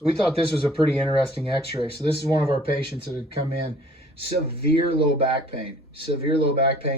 So we thought this was a pretty interesting x-ray. So this is one of our patients that had come in, severe low back pain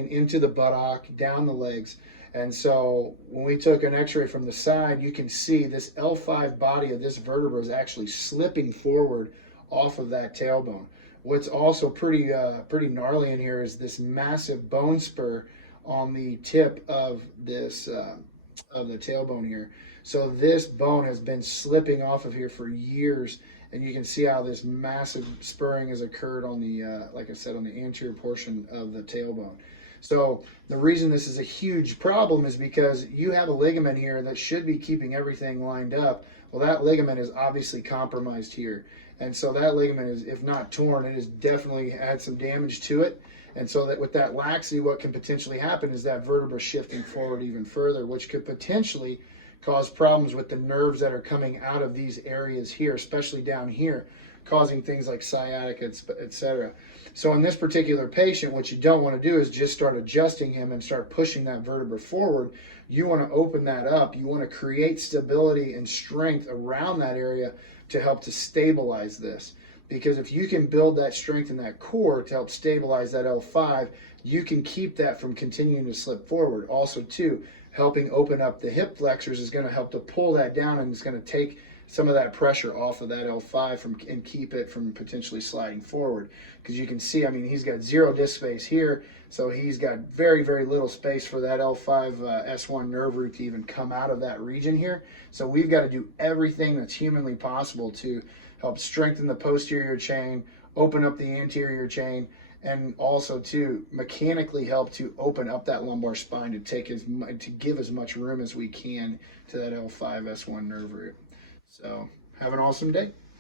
into the buttock, down the legs. And so when we took an x-ray from the side, you can see this L5 body of this vertebra is actually slipping forward off of that tailbone. What's also pretty gnarly in here is this massive bone spur on the tip of this of the tailbone here. So this bone has been slipping off of here for years, and you can see how this massive spurring has occurred on the, like I said, on the anterior portion of the tailbone. So the reason this is a huge problem is because you have a ligament here that should be keeping everything lined up. Well, that ligament is obviously compromised here. And so that ligament is, if not torn, it has definitely had some damage to it. And so that with that laxity, what can potentially happen is that vertebra shifting forward even further, which could potentially cause problems with the nerves that are coming out of these areas here, especially down here, causing things like sciatica, etc. So in this particular patient, what you don't want to do is just start adjusting him and start pushing that vertebra forward. You want to open that up. You want to create stability and strength around that area to help to stabilize this. Because if you can build that strength in that core to help stabilize that L5, you can keep that from continuing to slip forward. Also, too, helping open up the hip flexors is going to help to pull that down, and it's going to take some of that pressure off of that L5 and keep it from potentially sliding forward. Because you can see, I mean, he's got zero disc space here, so he's got very, very little space for that L5 S1 nerve root to even come out of that region here. So we've got to do everything that's humanly possible to help strengthen the posterior chain, open up the anterior chain, and also to mechanically help to open up that lumbar spine to give as much room as we can to that L5 S1 nerve root. So have an awesome day.